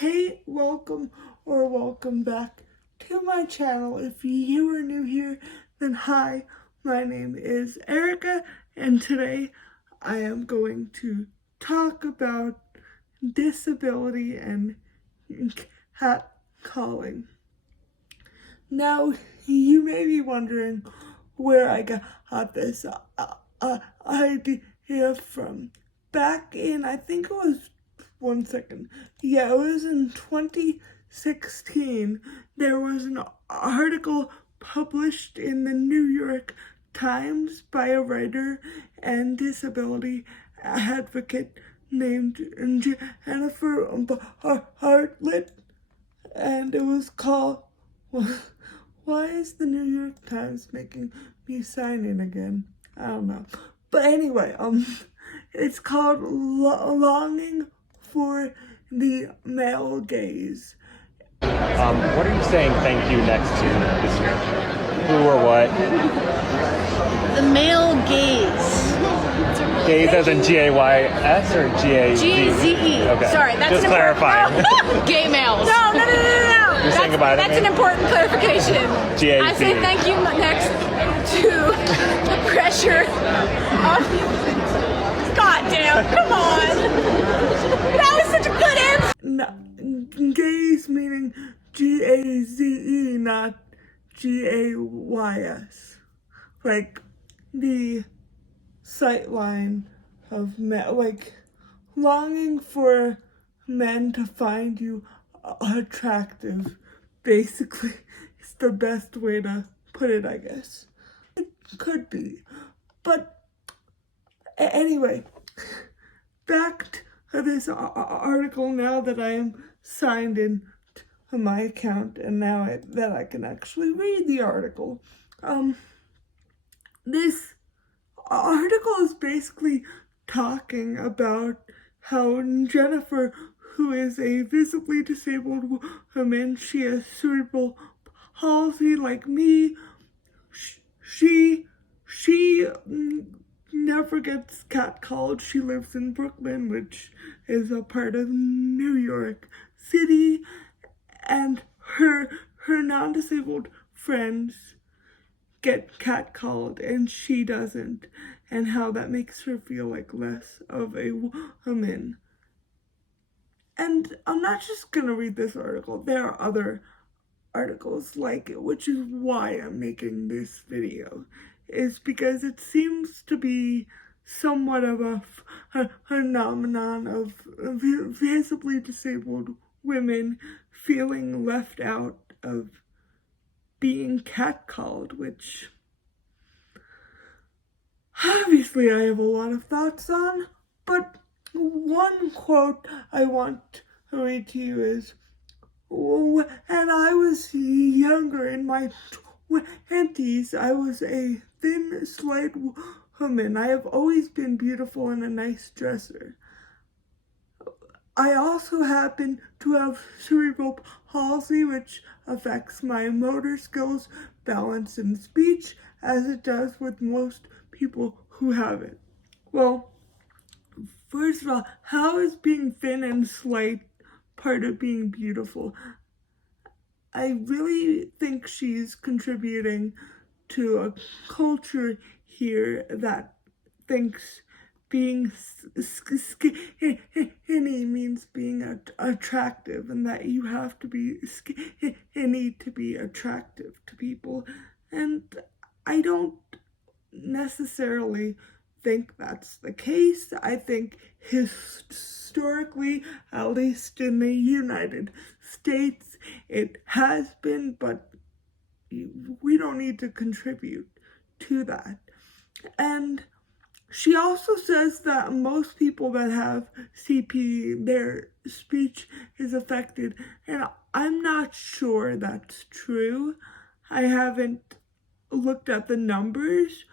Hey, welcome back to my channel. If you are new here, then hi, my name is Erica, and today I am going to talk about disability and catcalling. Now, you may be wondering where I got this idea from. Back in, I think it was, one second. Yeah, it was in 2016. There was an article published in the New York Times by a writer and disability advocate named Jennifer Hartlett, and it was called, why is the New York Times making me sign in again? I don't know. But anyway, it's called Longing for the Male Gaze. What are you saying thank you next to this year? Who or what? The male gaze. Gaze as in G-A-Y-S or G-A-Z-E? G-A-Z-E. Okay. Sorry, that's just an clarifying. Gay males. No. You're saying goodbye to That's me? an important clarification. G-A-Z-E. I say thank you next to the pressure of... God damn, come on. That was such a good answer. No, gaze meaning G-A-Z-E, not G-A-Y-S. Like the sightline of men, like longing for men to find you attractive, basically, is the best way to put it, I guess. It could be. But anyway, back to this article now that I am signed in to my account and now that I can actually read the article. This article is basically talking about how Jennifer, who is a visibly disabled woman, she has cerebral palsy like me. She never gets catcalled. She lives in Brooklyn, which is a part of New York City, and her non-disabled friends get catcalled and she doesn't, and how that makes her feel like less of a woman. And I'm not just gonna read this article. There are other articles like it, which is why I'm making this video, is because it seems to be somewhat of a phenomenon of visibly disabled women feeling left out of being catcalled, which obviously I have a lot of thoughts on, but one quote I want to read to you is, when I was younger, in my 20s, I was a thin, slight woman. I have always been beautiful and a nice dresser. I also happen to have cerebral palsy, which affects my motor skills, balance, and speech, as it does with most people who have it. Well, first of all, how is being thin and slight part of being beautiful? I really think she's contributing to a culture here that thinks being skinny means being attractive, and that you have to be skinny to be attractive to people. And I don't necessarily think that's the case. I think historically, at least in the United States, it has been, but we don't need to contribute to that. And she also says that most people that have CP, their speech is affected, and I'm not sure that's true. I haven't looked at the numbers,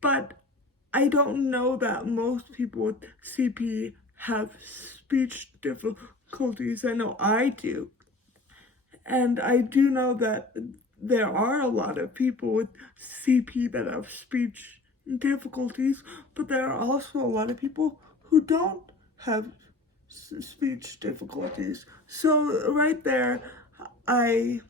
but I don't know that most people with CP have speech difficulties. I know I do. And I do know that there are a lot of people with CP that have speech difficulties, but there are also a lot of people who don't have speech difficulties. So right there, I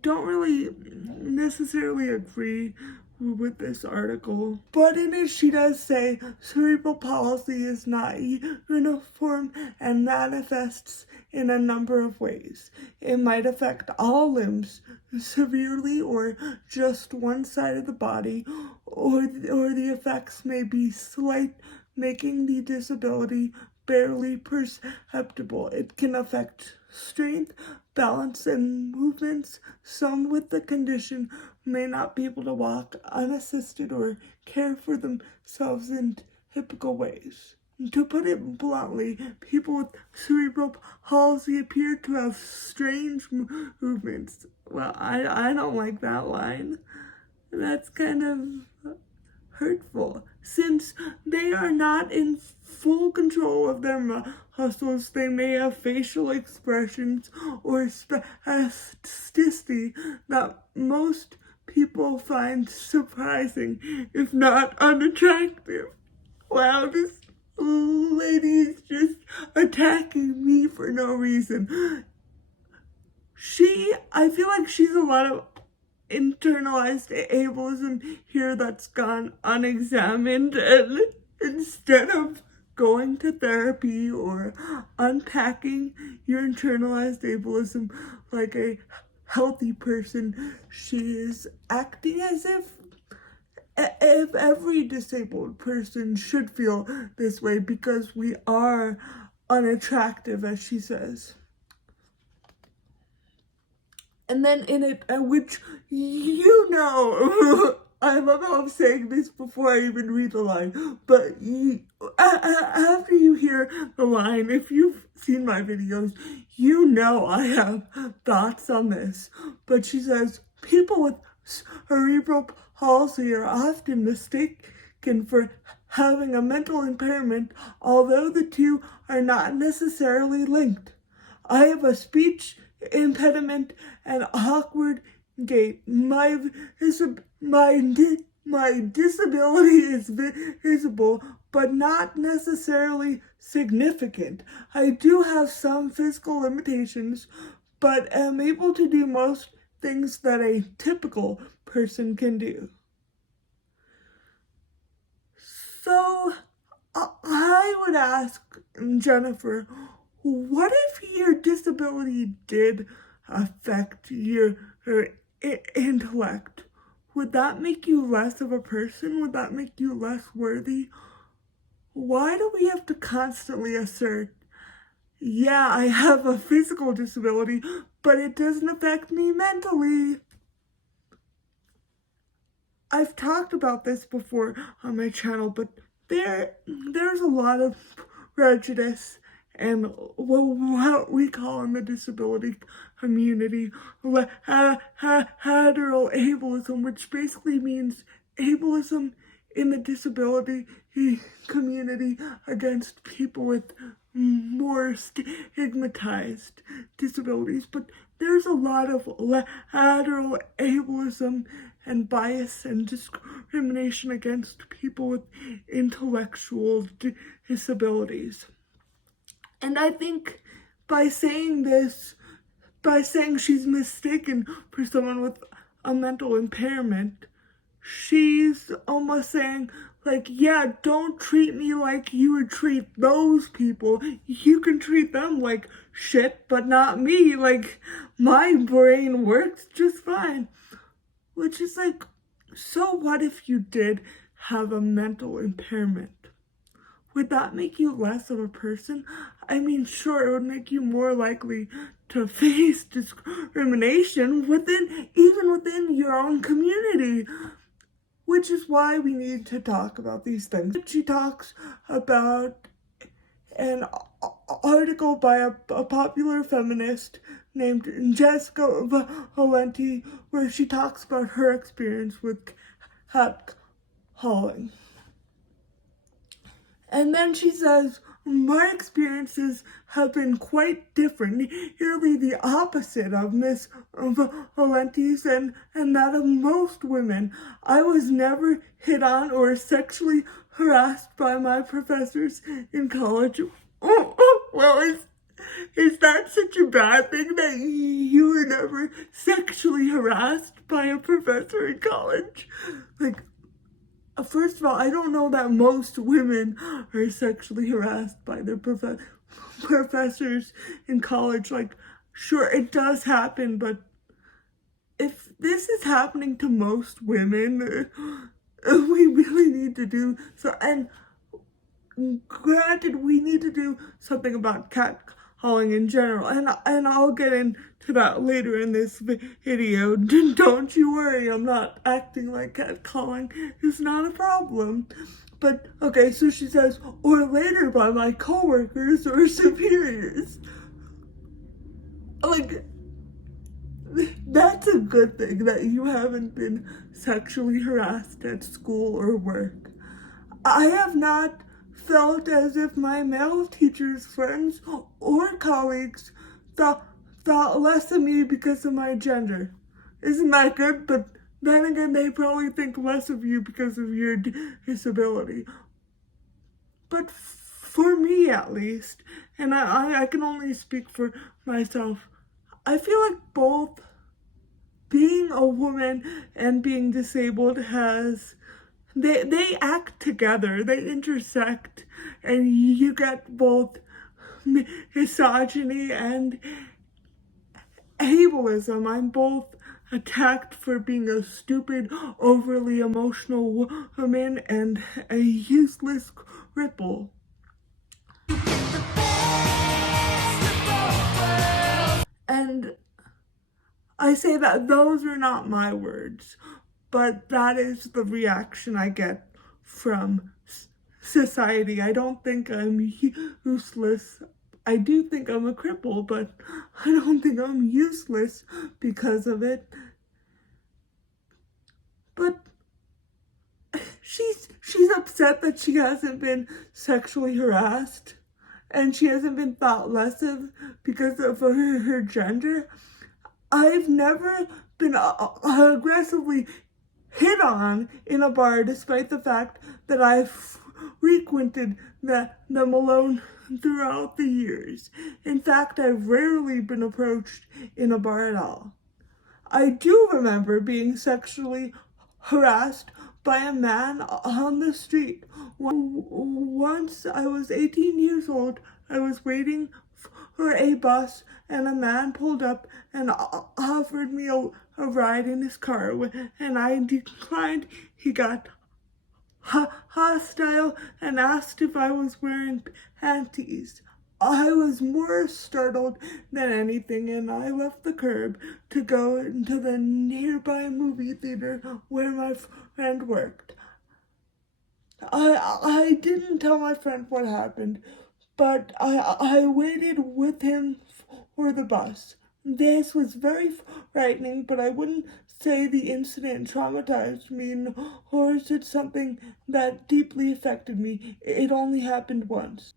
don't really necessarily agree with this article, but in it she does say cerebral palsy is not uniform and manifests in a number of ways. It might affect all limbs severely or just one side of the body, or the effects may be slight, making the disability barely perceptible. It can affect strength, balance, and movements. Some with the condition may not be able to walk unassisted or care for themselves in typical ways. To put it bluntly, people with cerebral palsy appear to have strange movements. Well, I don't like that line. That's kind of hurtful. Since they are not in full control of their muscles, they may have facial expressions or spasticity that most people find surprising, if not unattractive. Wow, this lady is just attacking me for no reason. I feel like she's a lot of internalized ableism here that's gone unexamined, and instead of going to therapy or unpacking your internalized ableism like a healthy person, she is acting as if every disabled person should feel this way because we are unattractive, as she says. And then in it, which I love how I'm saying this before I even read the line, but after you hear the line, if you've seen my videos, I have thoughts on this. But she says, people with cerebral palsy are often mistaken for having a mental impairment, although the two are not necessarily linked. I have a speech impediment and awkward gait. My disability is visible, but not necessarily significant. I do have some physical limitations, but am able to do most things that a typical person can do. So I would ask Jennifer, what if your disability did affect your intellect? Would that make you less of a person? Would that make you less worthy? Why do we have to constantly assert, yeah, I have a physical disability, but it doesn't affect me mentally? I've talked about this before on my channel, but there's a lot of prejudice and what we call in the disability community lateral ableism, which basically means ableism in the disability community against people with more stigmatized disabilities. But there's a lot of lateral ableism and bias and discrimination against people with intellectual disabilities. And I think by saying she's mistaken for someone with a mental impairment, she's almost saying, like, yeah, don't treat me like you would treat those people. You can treat them like shit, but not me. Like, my brain works just fine. Which is like, so what if you did have a mental impairment? Would that make you less of a person? I mean, sure, it would make you more likely to face discrimination even within your own community, which is why we need to talk about these things. She talks about an article by a popular feminist named Jessica Valenti, where she talks about her experience with catcalling. And then she says, my experiences have been quite different, nearly the opposite of Miss Valenti's and that of most women. I was never hit on or sexually harassed by my professors in college. Well, is that such a bad thing that you were never sexually harassed by a professor in college? Like, first of all, I don't know that most women are sexually harassed by their professors in college. Like, sure, it does happen, but if this is happening to most women, we really need to do so. And granted, we need to do something about catcalling in general, and I'll get into that later in this video. Don't you worry, I'm not acting like catcalling is not a problem. But okay, so she says, or later by my coworkers or superiors. Like, that's a good thing that you haven't been sexually harassed at school or work. I have not felt as if my male teachers, friends, or colleagues thought less of me because of my gender. Isn't that good? But then again, they probably think less of you because of your disability. But for me, at least, and I can only speak for myself, I feel like both being a woman and being disabled they act together, they intersect, and you get both misogyny and ableism. I'm both attacked for being a stupid, overly emotional woman and a useless cripple. And I say that those are not my words, but that is the reaction I get from society. I don't think I'm useless. I do think I'm a cripple, but I don't think I'm useless because of it. But she's upset that she hasn't been sexually harassed and she hasn't been thought less of because of her gender. I've never been aggressively hit on in a bar, despite the fact that I've frequented them alone throughout the years. In fact, I've rarely been approached in a bar at all. I do remember being sexually harassed by a man on the street. Once I was 18 years old, I was waiting for a bus, and a man pulled up and offered me a ride in his car, and I declined. He got hostile and asked if I was wearing panties. I was more startled than anything, and I left the curb to go into the nearby movie theater where my friend worked. I didn't tell my friend what happened, but I waited with him for the bus. This was very frightening, but I wouldn't say the incident traumatized me, or is it something that deeply affected me. It only happened once.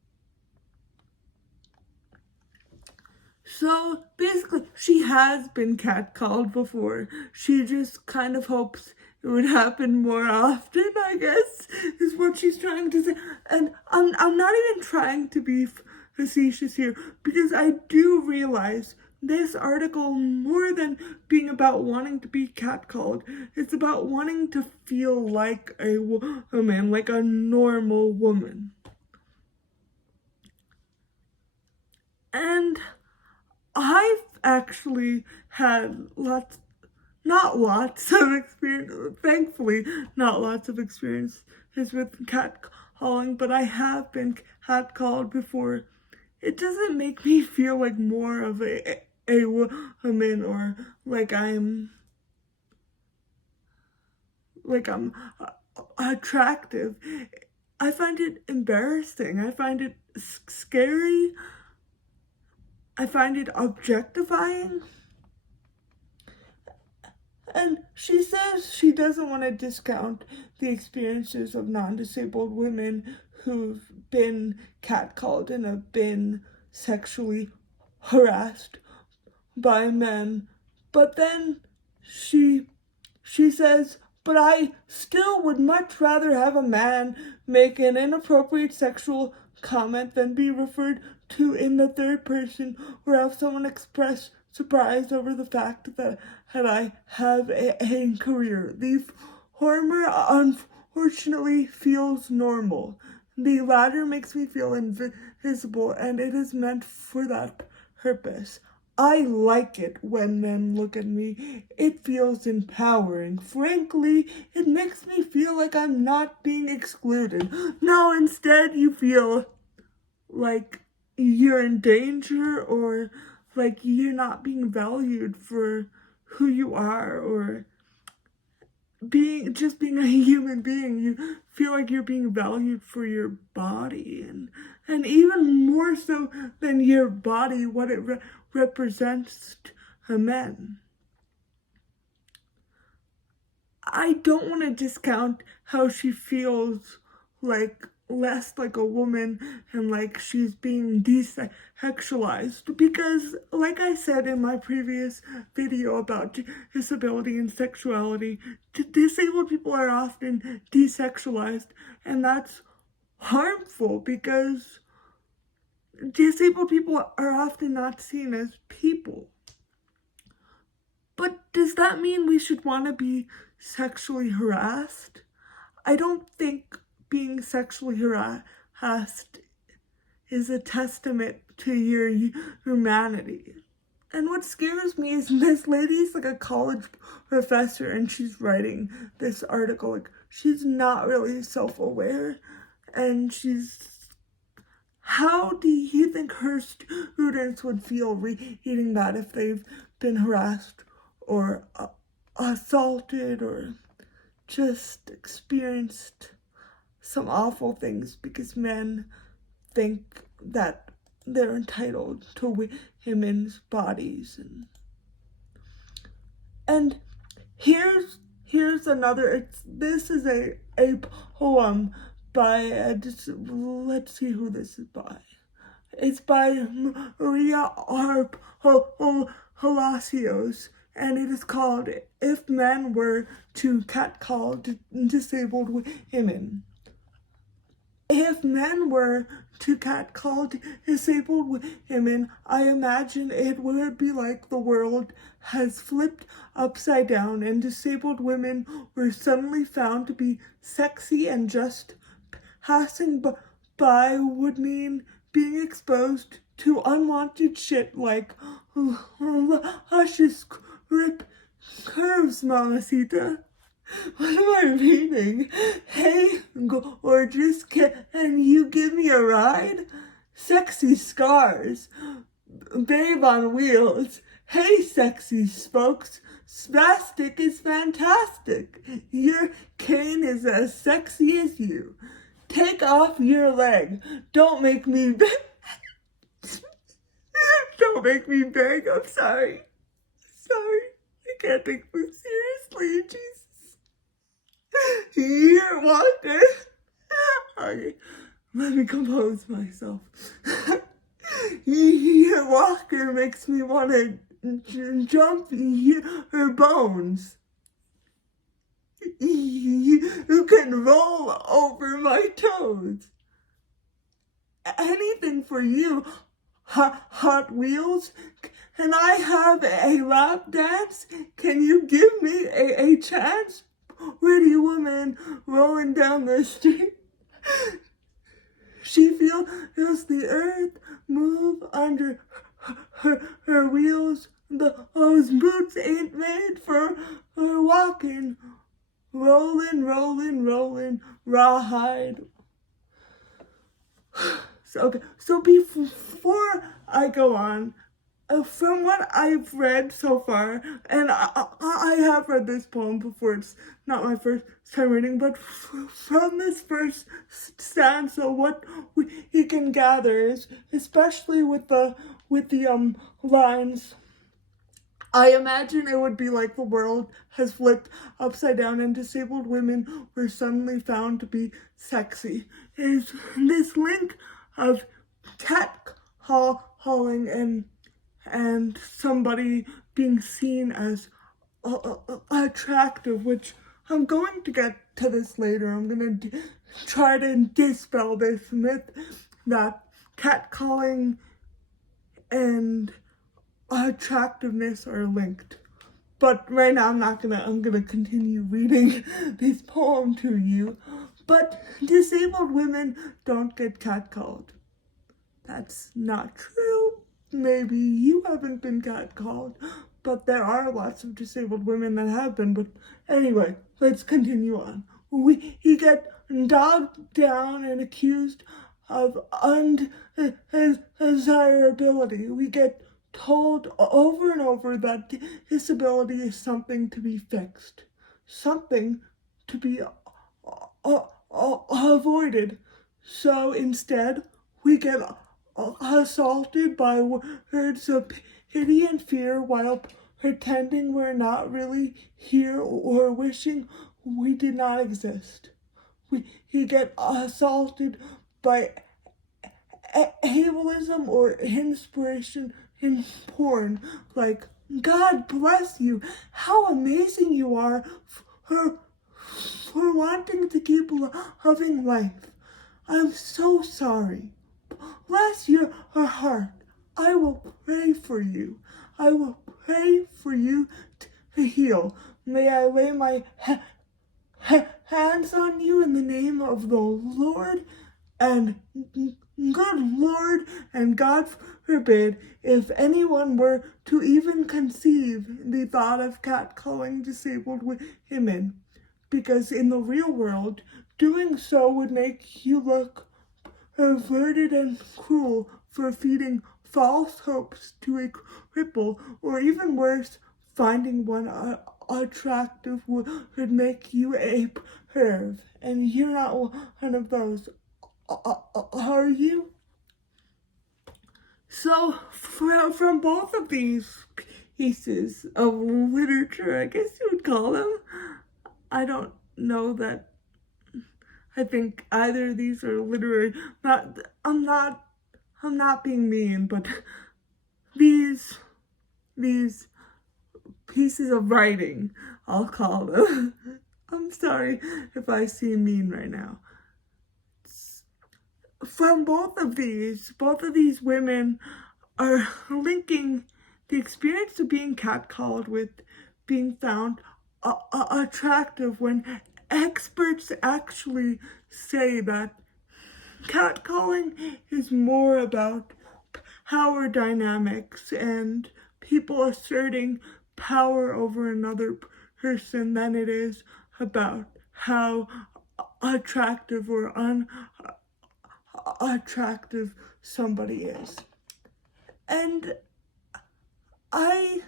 So basically, she has been catcalled before. She just kind of hopes it would happen more often, I guess, is what she's trying to say. And I'm not even trying to be facetious here, because I do realize this article, more than being about wanting to be catcalled, it's about wanting to feel like a woman, like a normal woman. And I've actually had not lots of experience, thankfully, not lots of experiences with catcalling, but I have been catcalled before. It doesn't make me feel like more of a woman, or like I'm attractive. I find it embarrassing. I find it scary. I find it objectifying. And she says she doesn't want to discount the experiences of non-disabled women who've been catcalled and have been sexually harassed by men. But then she says, but I still would much rather have a man make an inappropriate sexual comment than be referred to, in the third person, or have someone express surprise over the fact that I have a career. The former, unfortunately, feels normal. The latter makes me feel invisible, and it is meant for that purpose. I like it when men look at me. It feels empowering. Frankly, it makes me feel like I'm not being excluded. No, instead you feel like you're in danger, or like you're not being valued for who you are, or being a human being. You feel like you're being valued for your body, and even more so than your body, what it represents to men. I don't want to discount how she feels like less like a woman and like she's being desexualized, because like I said in my previous video about disability and sexuality, disabled people are often desexualized, and that's harmful because disabled people are often not seen as people. But does that mean we should want to be sexually harassed? I don't think being sexually harassed is a testament to your humanity. And what scares me is this lady's like a college professor, and she's writing this article. Like, she's not really self-aware, and how do you think her students would feel reading that if they've been harassed or assaulted or just experienced some awful things because men think that they're entitled to women's bodies? And here's another. This is a poem by let's see who this is by. It's by Maria Palacios, and it is called "If Men Were to Catcall Disabled Women." If men were to catcall disabled women, I imagine it would be like the world has flipped upside down and disabled women were suddenly found to be sexy, and just passing by would mean being exposed to unwanted shit like luscious curves, mamacita. What am I reading? Hey, gorgeous, can you give me a ride? Sexy scars, babe on wheels. Hey, sexy spokes, spastic is fantastic. Your cane is as sexy as you. Take off your leg. Don't make me Don't make me beg. I'm sorry. I can't take this seriously. Jesus. You're walking. Okay, let me compose myself. Your walker makes me want to jump her bones. You can roll over my toes. Anything for you, Hot Wheels. Can I have a lap dance? Can you give me a chance? Pretty woman rolling down the street. She feels the earth move under her wheels. Those boots ain't made for walking. Rolling, rawhide. So before I go on, from what I've read so far, and I have read this poem before, it's not my first time reading, but from this first stanza, what we can gather is, especially with the lines, I imagine it would be like the world has flipped upside down and disabled women were suddenly found to be sexy. Is this link of catcalling and somebody being seen as attractive, which I'm going to get to this later. I'm going to try to dispel this myth that catcalling and attractiveness are linked. But right now I'm gonna continue reading this poem to you. But disabled women don't get catcalled. That's not true. Maybe you haven't been catcalled, but there are lots of disabled women that have been. But anyway, let's continue on. He get dogged down and accused of undesirability. We get told over and over that disability is something to be fixed, something to be avoided. So instead, we get assaulted by words of pity and fear while pretending we're not really here or wishing we did not exist. We get assaulted by ableism or inspiration in porn, like, God bless you, how amazing you are for wanting to keep loving life. I'm so sorry. Bless your heart. I will pray for you. I will pray for you to heal. May I lay my hands on you in the name of the Lord, and good Lord, and God forbid if anyone were to even conceive the thought of catcalling disabled women, because in the real world, doing so would make you look perverted and cruel for feeding false hopes to a cripple, or even worse, finding one attractive would make you a perv, and you're not one of those, are you? So, from both of these pieces of literature, I guess you would call them, I don't know that I think either of these are literary. I'm not being mean, but these pieces of writing, I'll call them. I'm sorry if I seem mean right now. From both of these women are linking the experience of being catcalled with being found attractive, when experts actually say that catcalling is more about power dynamics and people asserting power over another person than it is about how attractive or unattractive somebody is. And I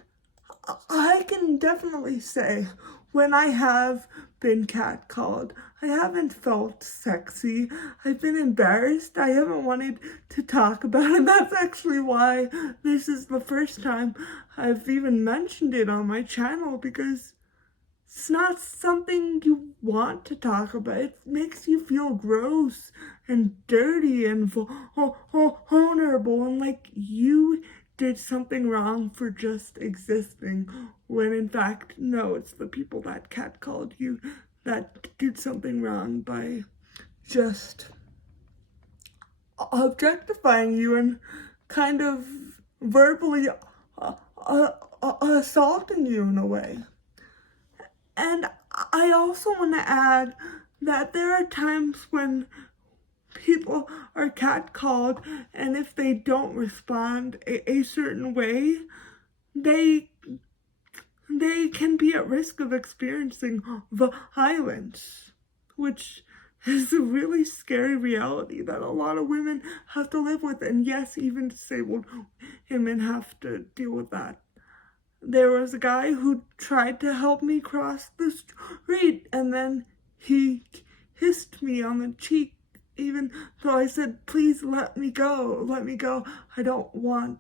can definitely say when I have been catcalled, I haven't felt sexy. I've been embarrassed. I haven't wanted to talk about it. That's actually why this is the first time I've even mentioned it on my channel, because it's not something you want to talk about. It makes you feel gross and dirty and vulnerable, and like you did something wrong for just existing, when in fact, no, it's the people that catcalled you that did something wrong by just objectifying you and kind of verbally assaulting you in a way. And I also want to add that there are times when people are catcalled, and if they don't respond a certain way, they can be at risk of experiencing violence, which is a really scary reality that a lot of women have to live with. And yes, even disabled women have to deal with that. There was a guy who tried to help me cross the street, and then he kissed me on the cheek, even though I said, please let me go, I don't want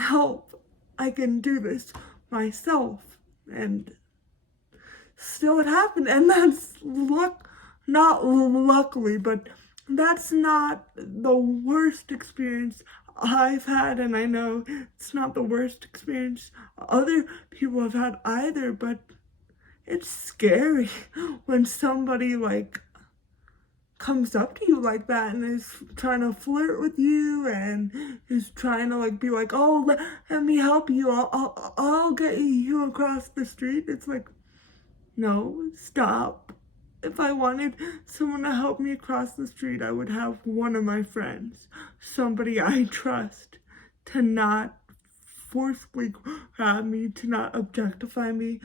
help. I can do this myself. And still it happened, and that's not luckily, but that's not the worst experience I've had, and I know it's not the worst experience other people have had either, but it's scary when somebody like comes up to you like that and is trying to flirt with you and is trying to like be like, oh, let me help you, I'll get you across the street, it's like, no, stop. If I wanted someone to help me across the street, I would have one of my friends, somebody I trust, to not forcibly grab me, to not objectify me,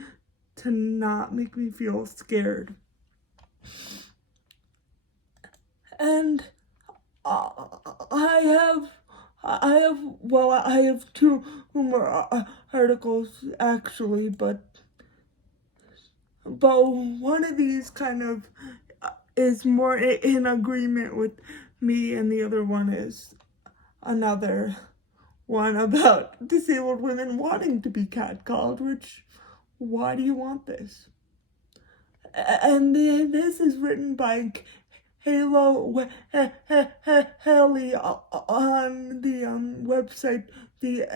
to not make me feel scared. And I have two more articles actually, but one of these kind of is more in agreement with me, and the other one is another one about disabled women wanting to be catcalled, which, why do you want this? And this is written by Halo Haley on the website The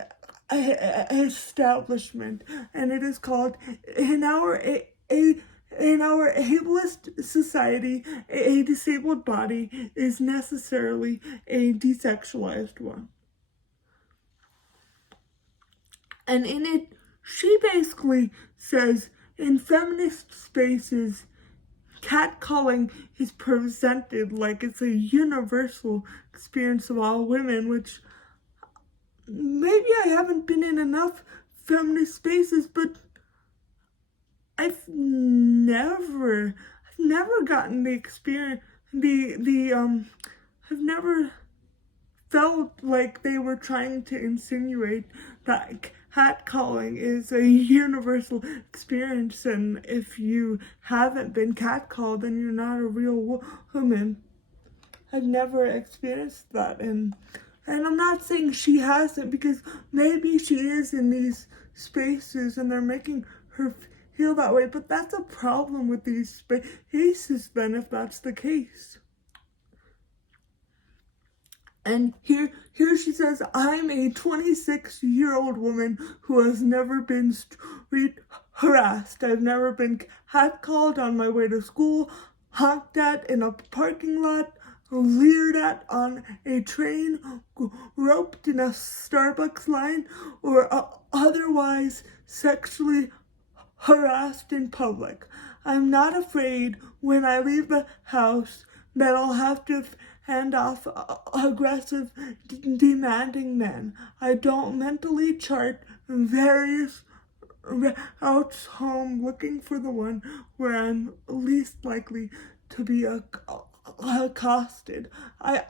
Establishment, and it is called In Our ableist society, a disabled body is necessarily a desexualized one. And in it, she basically says, in feminist spaces, catcalling is presented like it's a universal experience of all women, which maybe I haven't been in enough feminist spaces, but I've never gotten the experience, I've never felt like they were trying to insinuate that catcalling is a universal experience, and if you haven't been catcalled, then you're not a real woman. I've never experienced that, and I'm not saying she hasn't, because maybe she is in these spaces and they're making her feel that way, but that's a problem with these spaces then, if that's the case. And here she says, I'm a 26-year-old woman who has never been street harassed. I've never been catcalled on my way to school, honked at in a parking lot, leered at on a train, roped in a Starbucks line, or otherwise sexually harassed in public. I'm not afraid when I leave the house that I'll have to hand off aggressive, demanding men. I don't mentally chart various routes home looking for the one where I'm least likely to be accosted. I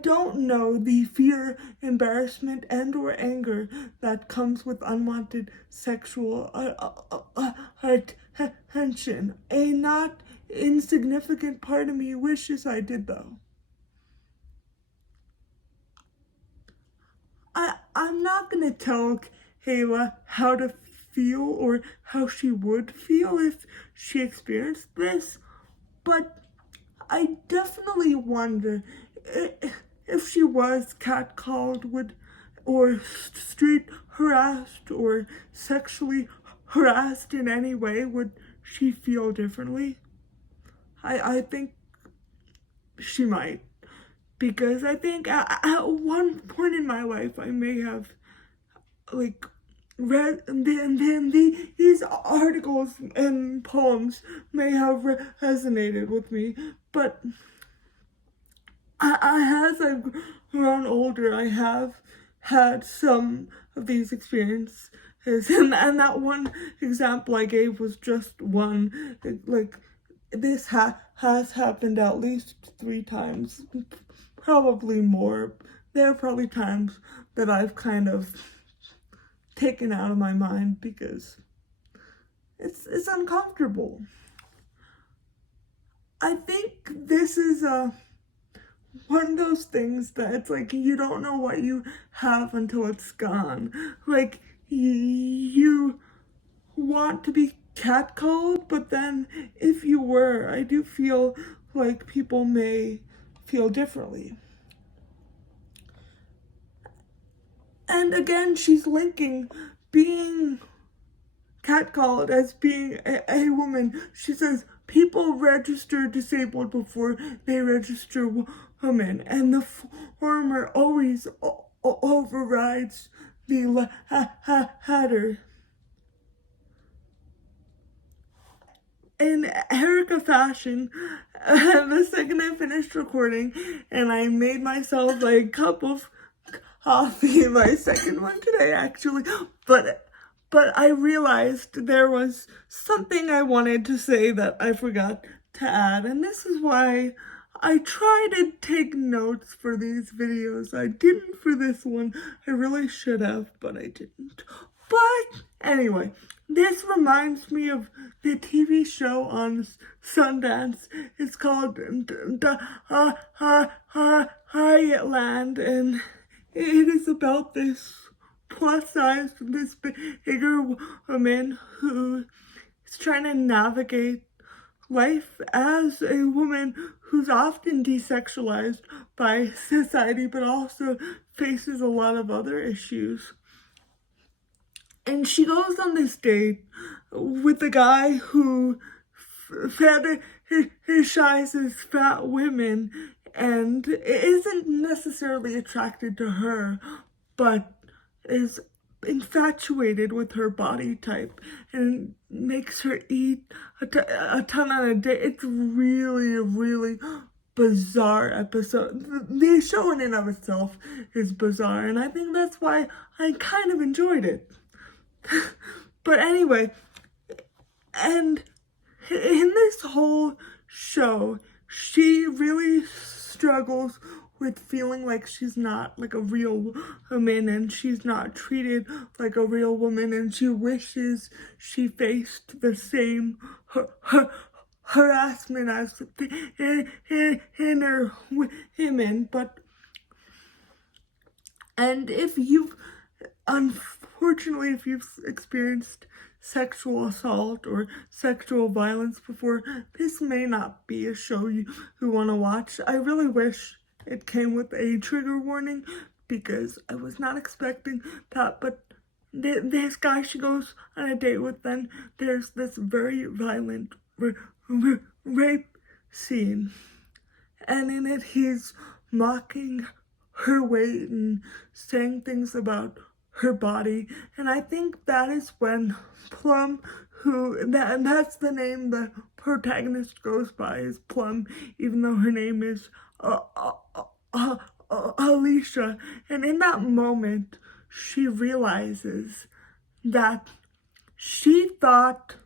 don't know the fear, embarrassment, and or anger that comes with unwanted sexual attention. A not insignificant part of me wishes I did, though. I'm not gonna tell Kayla how to feel or how she would feel if she experienced this, but I definitely wonder if she was catcalled, or street harassed or sexually harassed in any way, would she feel differently? I think she might, because I think at one point in my life I may have like read these articles and poems may have resonated with me, but as I've grown older, I have had some of these experiences, and that one example I gave was just one. Like, this has happened at least 3 times, probably more. There are probably times that I've kind of taken out of my mind because it's uncomfortable. I think this is one of those things that it's like you don't know what you have until it's gone. Like, you want to be catcalled, but then if you were, I do feel like people may feel differently. And again, she's linking being catcalled as being a woman. She says, people register disabled before they register women, and the former always overrides the latter. In Erica fashion, the second I finished recording and I made myself a cup of coffee, my second one today actually, but I realized there was something I wanted to say that I forgot to add, and this is why I try to take notes for these videos. I didn't for this one. I really should have, but I didn't. But anyway, this reminds me of the TV show on Sundance. It's called Highland, and it is about this plus-sized, this bigger woman who is trying to navigate life as a woman who's often desexualized by society, but also faces a lot of other issues. And she goes on this date with a guy who fetishizes fat women and isn't necessarily attracted to her, but is infatuated with her body type and makes her eat a ton on a day. It's really, really bizarre episode. The show in and of itself is bizarre, and I think that's why I kind of enjoyed it. But anyway, and in this whole show, she really struggles with feeling like she's not like a real woman and she's not treated like a real woman, and she wishes she faced the same harassment as inner women. And if you've experienced sexual assault or sexual violence before, this may not be a show you want to watch. I really wish it came with a trigger warning because I was not expecting that. But this guy she goes on a date with, then there's this very violent rape scene, and in it he's mocking her weight and saying things about her body. And I think that is when Plum, and that's the name the protagonist goes by, is Plum, even though her name is Alicia. And in that moment, she realizes that she thought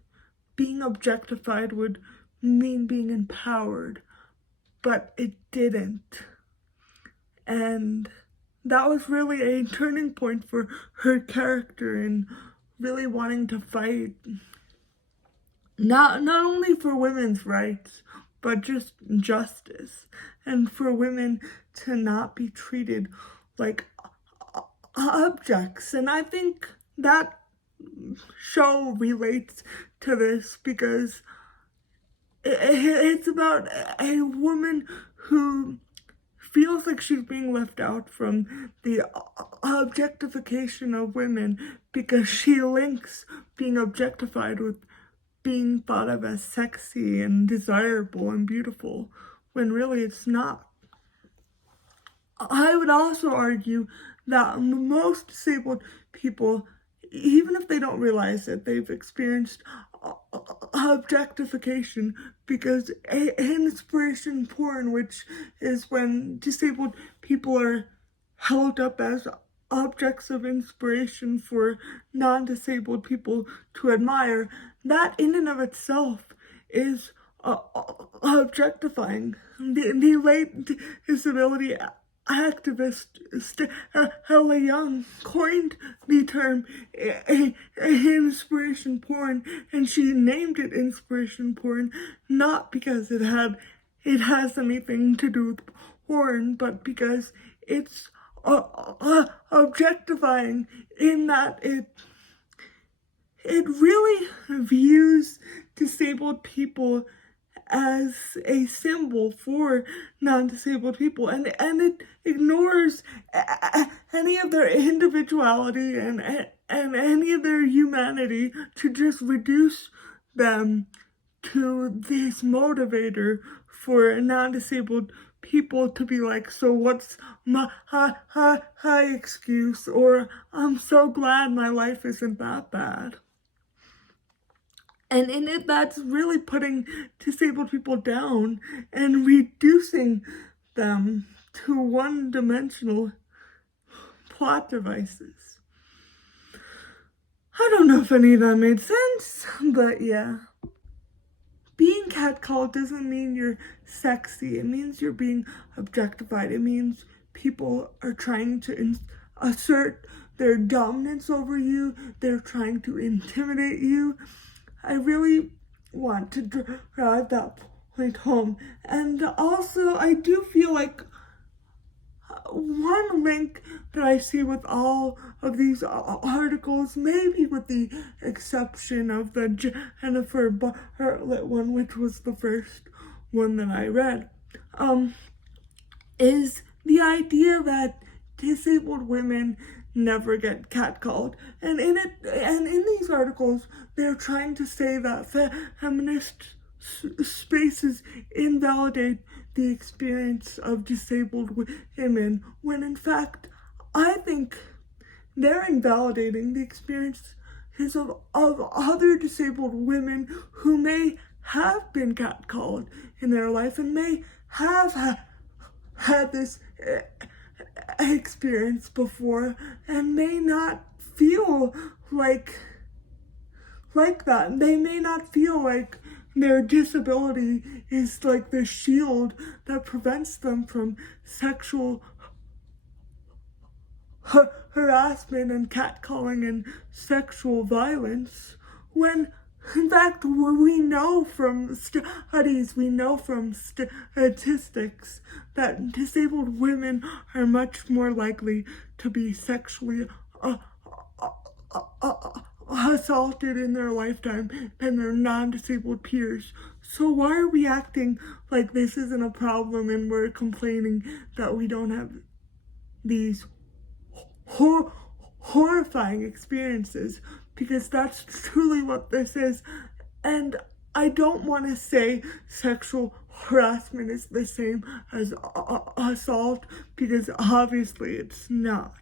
being objectified would mean being empowered, but it didn't. And that was really a turning point for her character in really wanting to fight not only for women's rights, but just justice, and for women to not be treated like objects. And I think that show relates to this because it's about a woman who feels like she's being left out from the objectification of women because she links being objectified with being thought of as sexy and desirable and beautiful, when really it's not. I would also argue that most disabled people, even if they don't realize it, they've experienced objectification because inspiration porn, which is when disabled people are held up as objects of inspiration for non-disabled people to admire, that in and of itself is objectifying. The late disability activist Stella Young coined the term inspiration porn, and she named it inspiration porn not because it has anything to do with porn, but because it's objectifying in that it really views disabled people as a symbol for non-disabled people, and it ignores any of their individuality and any of their humanity to just reduce them to this motivator for non-disabled people to be like, so what's my high excuse, or I'm so glad my life isn't that bad. And in it, that's really putting disabled people down and reducing them to one-dimensional plot devices. I don't know if any of that made sense, but yeah. Being catcalled doesn't mean you're sexy. It means you're being objectified. It means people are trying to assert their dominance over you. They're trying to intimidate you. I really want to drive that point home. And also, I do feel like one link that I see with all of these articles, maybe with the exception of the Jennifer Bartlett one, which was the first one that I read, is the idea that disabled women never get catcalled. And in these articles, they're trying to say that feminist spaces invalidate the experience of disabled women, when in fact, I think they're invalidating the experiences of other disabled women who may have been catcalled in their life and may have had this experience before and may not feel like that. They may not feel like their disability is like the shield that prevents them from sexual harassment and catcalling and sexual violence, when in fact we know from studies, we know from statistics that disabled women are much more likely to be sexually assaulted in their lifetime than their non-disabled peers. So why are we acting like this isn't a problem and we're complaining that we don't have these horrifying experiences? Because that's truly what this is. And I don't want to say sexual harassment is the same as assault, because obviously it's not.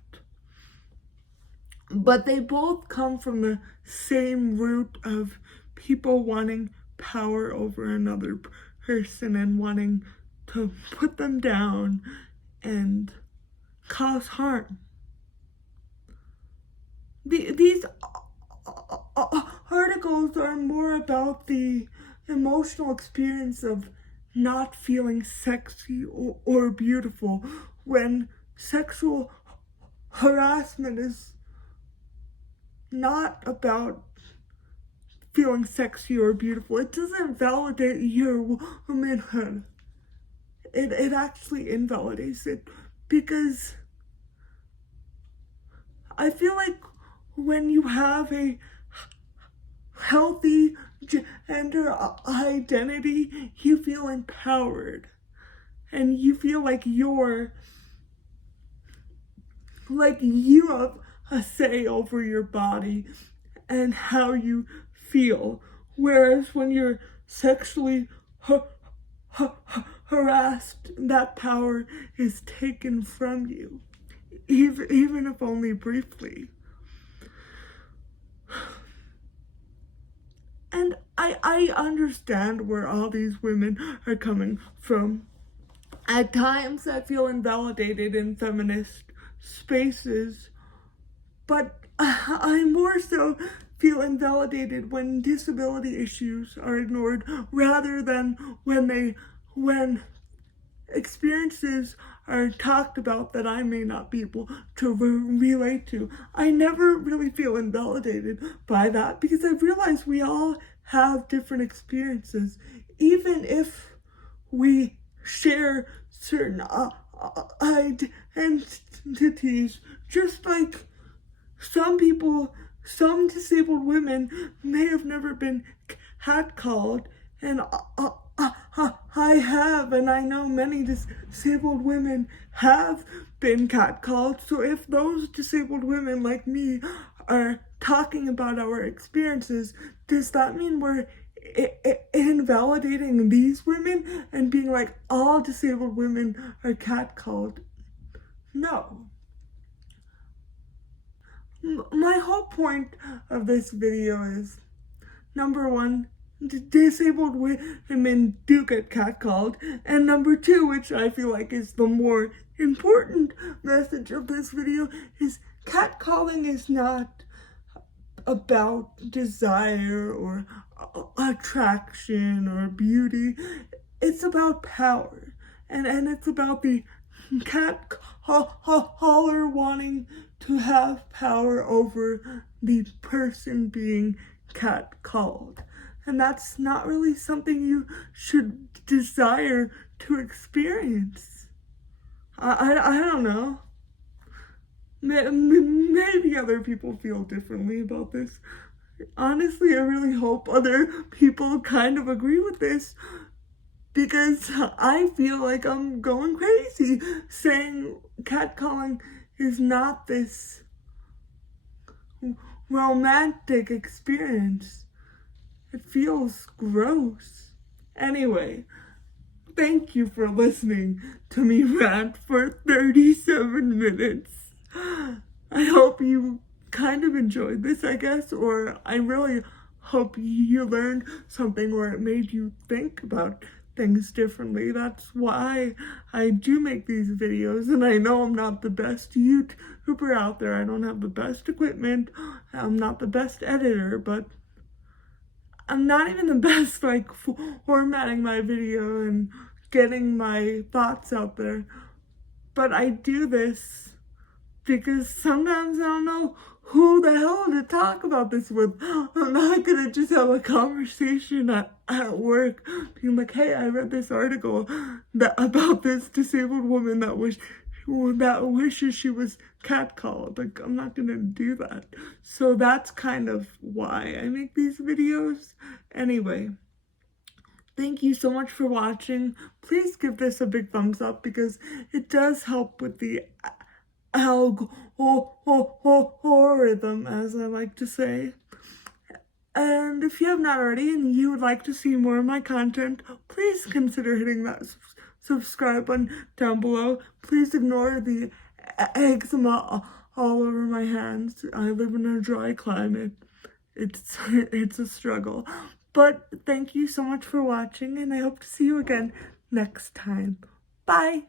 But they both come from the same root of people wanting power over another person and wanting to put them down and cause harm. These articles are more about the emotional experience of not feeling sexy or beautiful, when sexual harassment is not about feeling sexy or beautiful. It doesn't validate your womanhood. It actually invalidates it, because I feel like when you have a healthy gender identity, you feel empowered and you feel like you have a say over your body and how you feel. Whereas when you're sexually harassed, that power is taken from you, even if only briefly. And I understand where all these women are coming from. At times I feel invalidated in feminist spaces, but I more so feel invalidated when disability issues are ignored, rather than when experiences are talked about that I may not be able to relate to. I never really feel invalidated by that, because I realize we all have different experiences, even if we share certain identities. Just like some disabled women may have never been catcalled, and I have, and I know many disabled women have been catcalled. So if those disabled women like me are talking about our experiences, does that mean we're invalidating these women and being like all disabled women are catcalled. No. My whole point of this video is, number one, disabled women do get catcalled, and number two, which I feel like is the more important message of this video, is catcalling is not about desire or attraction or beauty. It's about power, and it's about the catcaller wanting to have power over the person being catcalled. And that's not really something you should desire to experience. I don't know. Maybe other people feel differently about this. Honestly, I really hope other people kind of agree with this, because I feel like I'm going crazy saying catcalling is not this romantic experience. It feels gross. Anyway, thank you for listening to me rant for 37 minutes. I hope you kind of enjoyed this, I guess, or I really hope you learned something or it made you think about things differently. That's why I do make these videos, and I know I'm not the best YouTuber out there. I don't have the best equipment. I'm not the best editor, but I'm not even the best, like, formatting my video and getting my thoughts out there. But I do this because sometimes I don't know who the hell to talk about this with. I'm not gonna just have a conversation at work being like, hey, I read this article about this disabled woman that wishes she was catcalled. Like, I'm not gonna do that. So that's kind of why I make these videos. Anyway, thank you so much for watching. Please give this a big thumbs up because it does help with the algorithm, as I like to say. And if you have not already and you would like to see more of my content, please consider hitting that subscribe button down below. Please ignore the eczema all over my hands. I live in a dry climate. It's a struggle. But thank you so much for watching, and I hope to see you again next time. Bye!